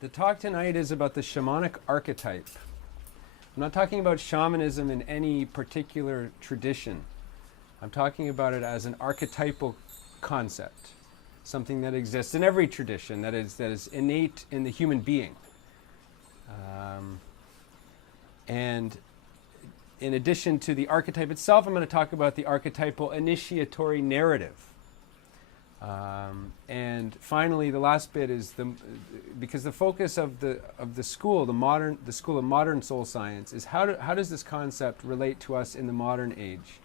The talk tonight is about the shamanic archetype. I'm not talking about shamanism in any particular tradition. I'm talking about it as an archetypal concept, something that exists in every tradition, that is innate in the human being. And in addition to the archetype itself, I'm going to talk about the archetypal initiatory narrative. And finally, the last bit is because the focus of the school, the school of modern soul science, is how does this concept relate to us in the modern age?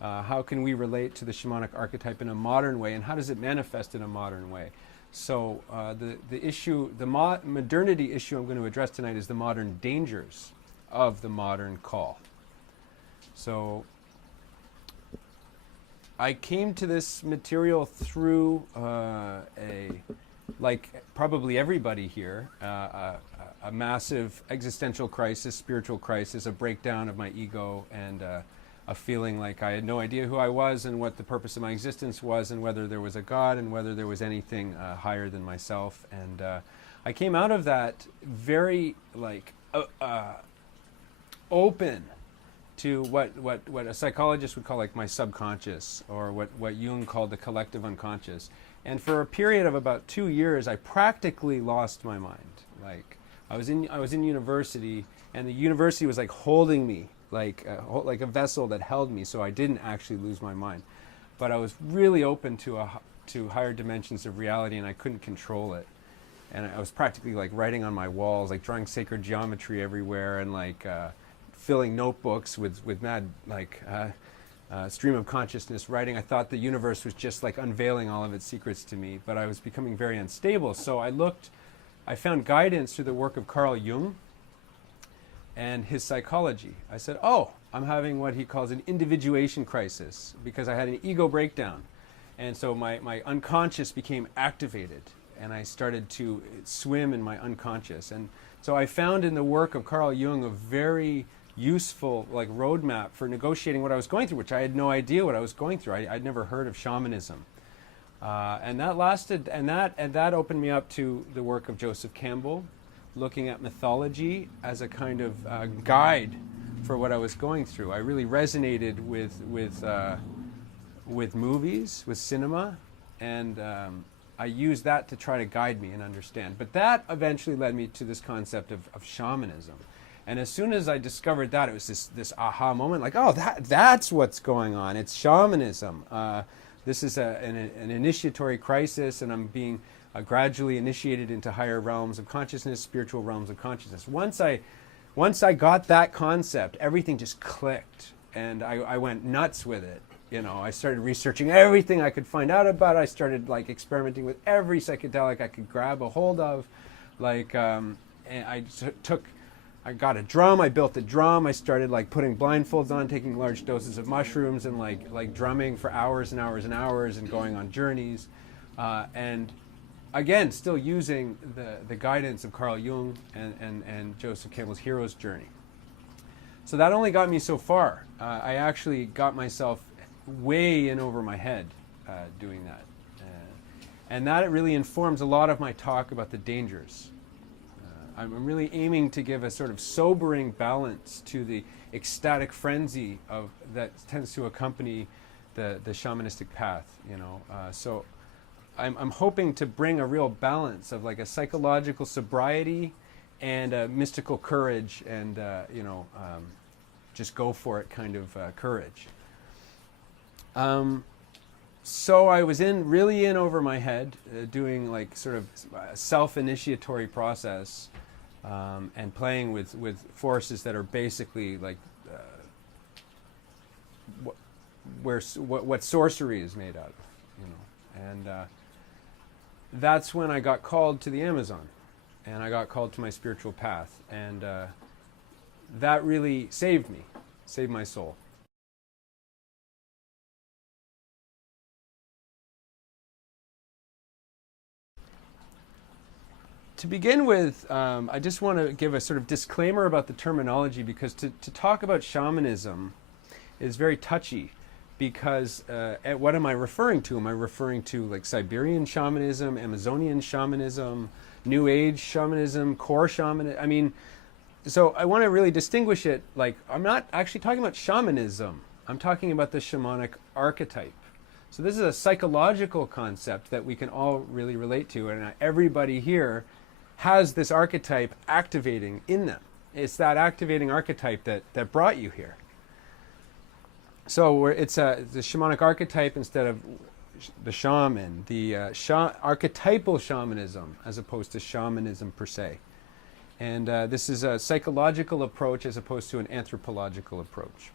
How can we relate to the shamanic archetype in a modern way, and how does it manifest in a modern way? So the modernity issue I'm going to address tonight is the modern dangers of the modern call. So I came to this material through like probably everybody here, a massive existential crisis, spiritual crisis, a breakdown of my ego, and a feeling like I had no idea who I was and what the purpose of my existence was, and whether there was a God and whether there was anything higher than myself. And I came out of that very open to what a psychologist would call like my subconscious, or what Jung called the collective unconscious. And for a period of about 2 years, I practically lost my mind. Like I was in university, and the university was like holding me, like a vessel that held me, so I didn't actually lose my mind. But I was really open to higher dimensions of reality, and I couldn't control it. And I was practically like writing on my walls, like drawing sacred geometry everywhere, and like filling notebooks with mad stream of consciousness writing. I thought the universe was just like unveiling all of its secrets to me, but I was becoming very unstable. So I found guidance through the work of Carl Jung and his psychology. I said, oh, I'm having what he calls an individuation crisis, because I had an ego breakdown. And so my unconscious became activated, and I started to swim in my unconscious. And so I found in the work of Carl Jung a very useful like roadmap for negotiating what I was going through, which I had no idea what I was going through. I'd never heard of shamanism. And that lasted, and that opened me up to the work of Joseph Campbell, looking at mythology as a kind of guide for what I was going through. I really resonated with movies, with cinema, and I used that to try to guide me and understand. But that eventually led me to this concept of shamanism. And as soon as I discovered that, it was this aha moment, like, oh, that's what's going on. It's shamanism. This is an initiatory crisis, and I'm being gradually initiated into higher realms of consciousness, spiritual realms of consciousness. Once I got that concept, everything just clicked, and I went nuts with it. You know, I started researching everything I could find out about. I started like experimenting with every psychedelic I could grab a hold of. Like, and I got a drum, I built a drum, I started like putting blindfolds on, taking large doses of mushrooms, and like drumming for hours and hours and hours, and going on journeys. And again, still using the guidance of Carl Jung and Joseph Campbell's hero's journey. So that only got me so far. I actually got myself way in over my head doing that. And that really informs a lot of my talk about the dangers. I'm really aiming to give a sort of sobering balance to the ecstatic frenzy that tends to accompany the shamanistic path, you know. So I'm hoping to bring a real balance of like a psychological sobriety and a mystical courage, and just go for it kind of courage. So I was really in over my head, doing like sort of a self-initiatory process, and playing with forces that are basically like what sorcery is made out of, you know. And that's when I got called to the Amazon, and I got called to my spiritual path, and that really saved my soul. To begin with, I just want to give a sort of disclaimer about the terminology, because to talk about shamanism is very touchy, because what am I referring to? Am I referring to like Siberian shamanism, Amazonian shamanism, New Age shamanism, core shamanism? I mean, so I want to really distinguish it. Like, I'm not actually talking about shamanism. I'm talking about the shamanic archetype. So this is a psychological concept that we can all really relate to, and everybody here has this archetype activating in them. It's that activating archetype that brought you here. So it's the shamanic archetype instead of the shaman, the archetypal shamanism as opposed to shamanism per se. And this is a psychological approach as opposed to an anthropological approach.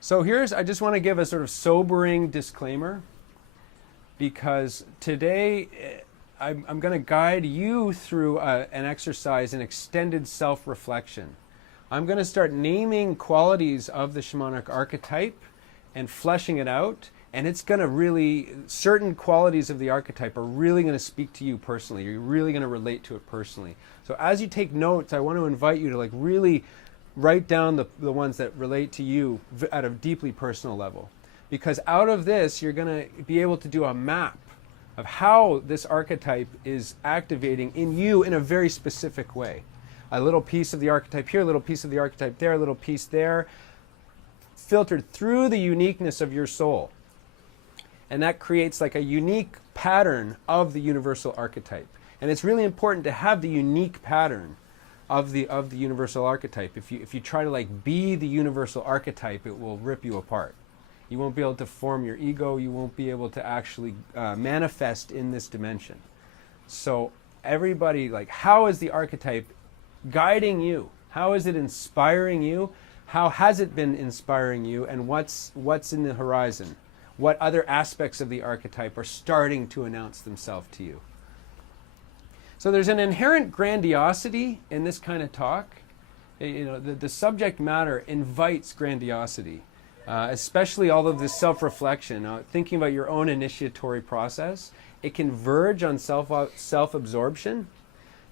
So I just want to give a sort of sobering disclaimer, because today I'm going to guide you through an exercise in extended self-reflection. I'm going to start naming qualities of the shamanic archetype and fleshing it out, and it's going to really, certain qualities of the archetype are really going to speak to you personally. You're really going to relate to it personally. So as you take notes, I want to invite you to like really write down the ones that relate to you at a deeply personal level. Because out of this, you're going to be able to do a map of how this archetype is activating in you in a very specific way. A little piece of the archetype here, a little piece of the archetype there, a little piece there, filtered through the uniqueness of your soul. And that creates like a unique pattern of the universal archetype. And it's really important to have the unique pattern of the universal archetype. If you try to like be the universal archetype, it will rip you apart. You won't be able to form your ego. You won't be able to actually manifest in this dimension. So everybody, like, how is the archetype guiding you? How is it inspiring you? How has it been inspiring you? And what's in the horizon? What other aspects of the archetype are starting to announce themselves to you? So there's an inherent grandiosity in this kind of talk. You know, the subject matter invites grandiosity, especially all of this self-reflection, thinking about your own initiatory process. It can verge on self-absorption.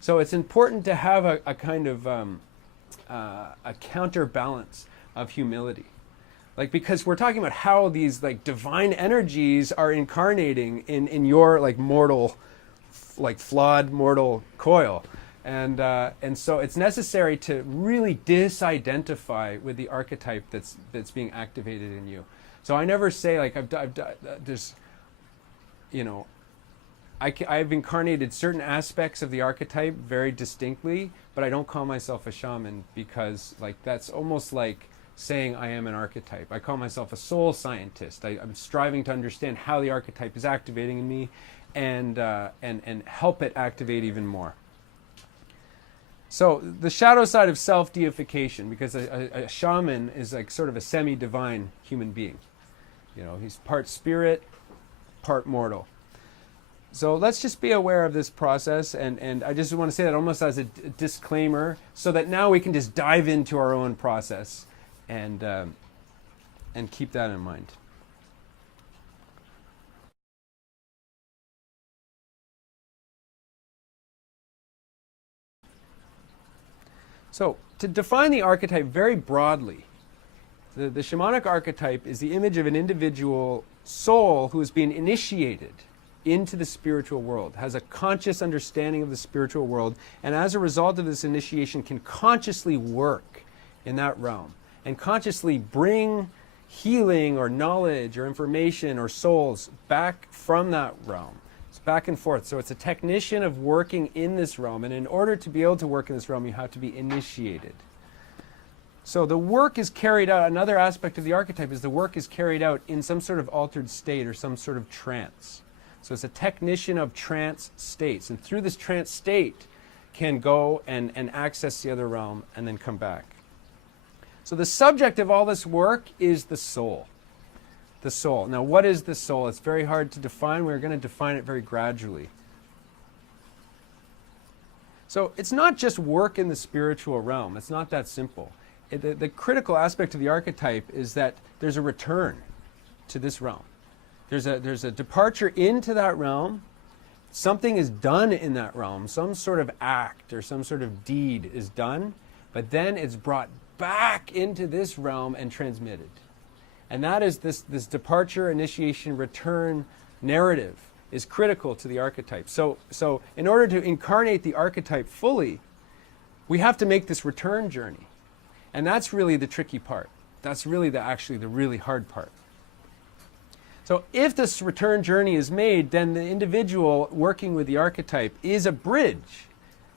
So it's important to have a kind of a counterbalance of humility. Like, because we're talking about how these like divine energies are incarnating in your like mortal, like flawed mortal coil. And so it's necessary to really disidentify with the archetype that's being activated in you. So I never say like there's, you know, I've incarnated certain aspects of the archetype very distinctly, but I don't call myself a shaman, because like that's almost like saying I am an archetype. I call myself a soul scientist. I'm striving to understand how the archetype is activating in me, and help it activate even more. So the shadow side of self-deification, because a shaman is like sort of a semi-divine human being. You know, he's part spirit, part mortal. So let's just be aware of this process, and I just want to say that almost as a disclaimer, so that now we can just dive into our own process and keep that in mind. So to define the archetype very broadly, the shamanic archetype is the image of an individual soul who is being initiated into the spiritual world, has a conscious understanding of the spiritual world, and as a result of this initiation can consciously work in that realm and consciously bring healing or knowledge or information or souls back from that realm. It's back and forth. So it's a technician of working in this realm, and in order to be able to work in this realm, you have to be initiated. So the work is carried out, another aspect of the archetype is the work is carried out in some sort of altered state or some sort of trance. So it's a technician of trance states, and through this trance state can go and access the other realm and then come back. So the subject of all this work is the soul. The soul. Now, what is the soul? It's very hard to define. We're going to define it very gradually. So it's not just work in the spiritual realm. It's not that simple. The critical aspect of the archetype is that there's a return to this realm. There's a departure into that realm. Something is done in that realm. Some sort of act or some sort of deed is done, but then it's brought back into this realm and transmitted. And that is this departure, initiation, return narrative is critical to the archetype. So in order to incarnate the archetype fully, we have to make this return journey. And that's really the tricky part. That's really the really hard part. So if this return journey is made, then the individual working with the archetype is a bridge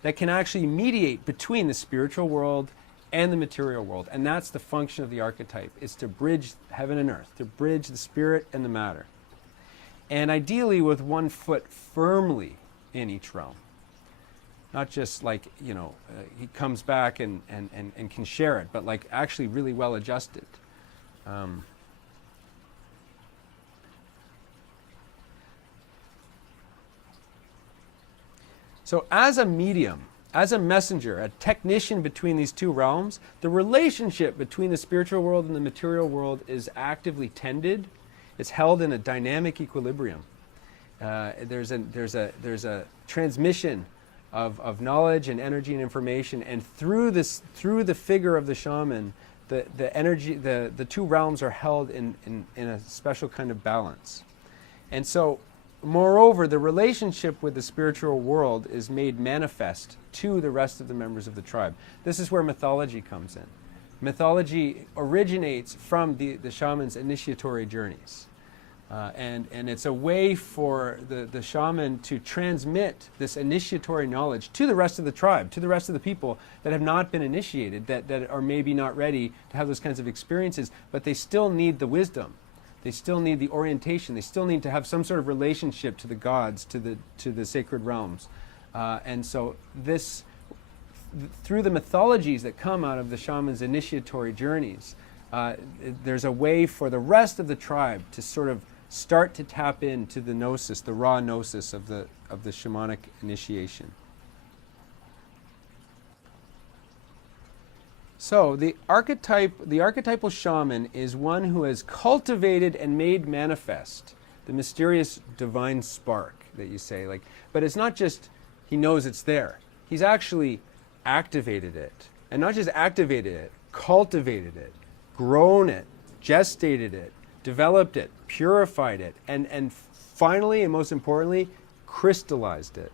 that can actually mediate between the spiritual world and the material world. And that's the function of the archetype, is to bridge heaven and earth, to bridge the spirit and the matter. And ideally with one foot firmly in each realm. Not just like, he comes back and can share it, but like actually really well adjusted. So as a medium, as a messenger, a technician between these two realms, the relationship between the spiritual world and the material world is actively tended. It's held in a dynamic equilibrium. There's a transmission of knowledge and energy and information, and through the figure of the shaman, the two realms are held in a special kind of balance. And so, moreover, the relationship with the spiritual world is made manifest to the rest of the members of the tribe. This is where mythology comes in. Mythology originates from the shaman's initiatory journeys. And it's a way for the shaman to transmit this initiatory knowledge to the rest of the tribe, to the rest of the people that have not been initiated, that are maybe not ready to have those kinds of experiences, but they still need the wisdom. They still need the orientation. They still need to have some sort of relationship to the gods, to the sacred realms. And so through the mythologies that come out of the shaman's initiatory journeys, there's a way for the rest of the tribe to sort of start to tap into the gnosis, the raw gnosis of the shamanic initiation. So the archetypal shaman is one who has cultivated and made manifest the mysterious divine spark that you say, but it's not just he knows it's there. He's actually activated it. And not just activated it, cultivated it, grown it, gestated it, developed it, purified it, and finally, and most importantly, crystallized it.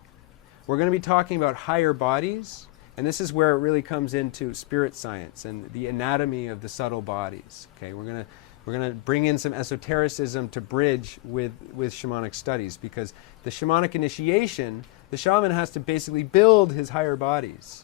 We're going to be talking about higher bodies, and this is where it really comes into spirit science and the anatomy of the subtle bodies. Okay, we're going to bring in some esotericism to bridge with shamanic studies, because the shamanic initiation, the shaman has to basically build his higher bodies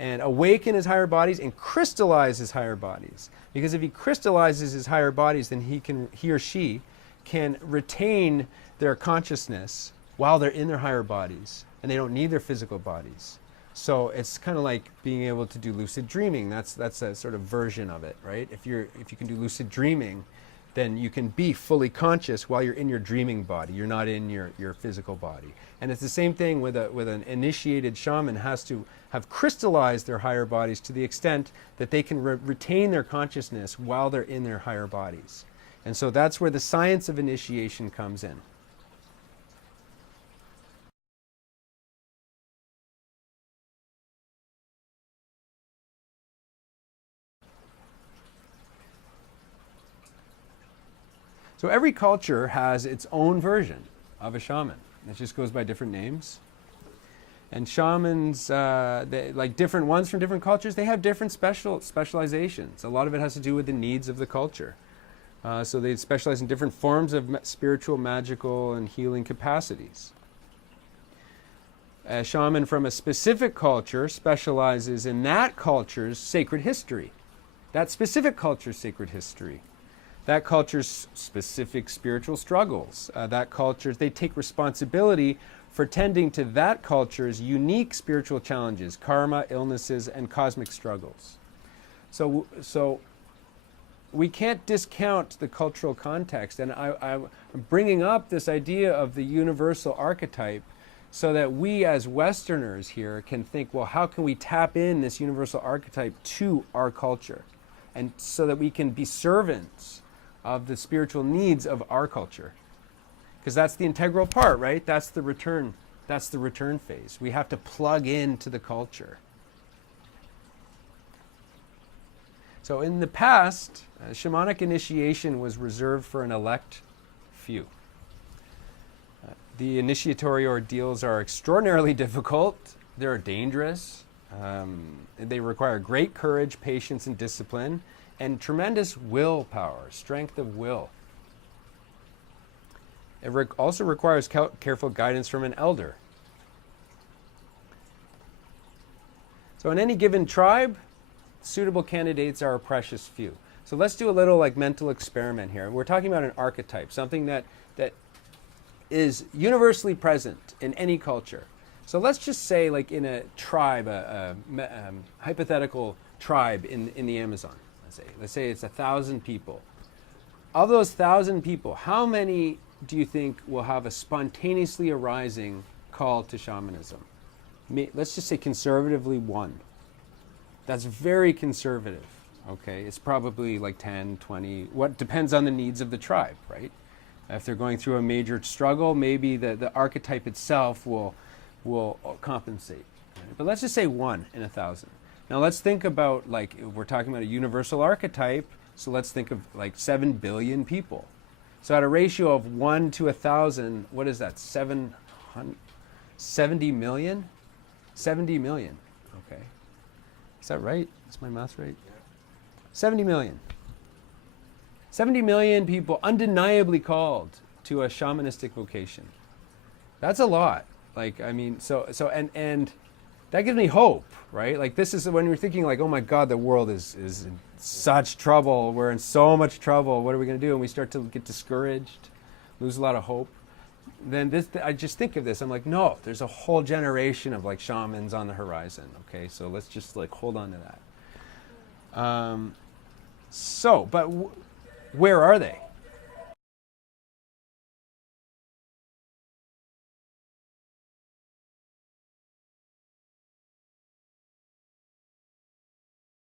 and awaken his higher bodies and crystallize his higher bodies. Because if he crystallizes his higher bodies, then he or she can retain their consciousness while they're in their higher bodies, and they don't need their physical bodies. So it's kind of like being able to do lucid dreaming. That's a sort of version of it, right? If you can do lucid dreaming, then you can be fully conscious while you're in your dreaming body. You're not in your physical body. And it's the same thing with an initiated shaman has to have crystallized their higher bodies to the extent that they can retain their consciousness while they're in their higher bodies. And so that's where the science of initiation comes in. So every culture has its own version of a shaman. It just goes by different names. And shamans, like different ones from different cultures, they have different specializations. A lot of it has to do with the needs of the culture. So they specialize in different forms of spiritual, magical, and healing capacities. A shaman from a specific culture specializes in that culture's sacred history. That specific culture's sacred history. That culture's specific spiritual struggles. That culture, they take responsibility for tending to that culture's unique spiritual challenges, karma, illnesses, and cosmic struggles. So we can't discount the cultural context. And I'm bringing up this idea of the universal archetype so that we as Westerners here can think, well, how can we tap in this universal archetype to our culture? And so that we can be servants of the spiritual needs of our culture. Because that's the integral part, right? That's the return phase. We have to plug into the culture. So in the past, shamanic initiation was reserved for an elect few. The initiatory ordeals are extraordinarily difficult. They're dangerous. They require great courage, patience, and discipline, and tremendous willpower, strength of will. It also requires careful guidance from an elder. So in any given tribe, suitable candidates are a precious few. So let's do a little like mental experiment here. We're talking about an archetype, something that is universally present in any culture. So let's just say like in a tribe, a hypothetical tribe in the Amazon, let's say it's 1,000 people. Of those 1,000 people, how many do you think will have a spontaneously arising call to shamanism? Let's just say conservatively 1. That's very conservative, okay? It's probably like 10, 20, what depends on the needs of the tribe, right? If they're going through a major struggle, maybe the archetype itself will compensate. Right? But let's just say 1 in 1,000. Now let's think about, like, if we're talking about a universal archetype, so let's think of like 7 billion people. So at a ratio of 1 to 1,000, what is that? 70 million? 70 million, okay. Is that right? Is my math right? Yeah. 70 million. 70 million people undeniably called to a shamanistic vocation. That's a lot. Like, I mean, and that gives me hope, right? Like, this is when you're thinking like, oh my God, the world is in such trouble. We're in so much trouble. What are we going to do? And we start to get discouraged, lose a lot of hope. Then I just think of this. I'm like, no, there's a whole generation of like shamans on the horizon. Okay, so let's just like hold on to that. But where are they?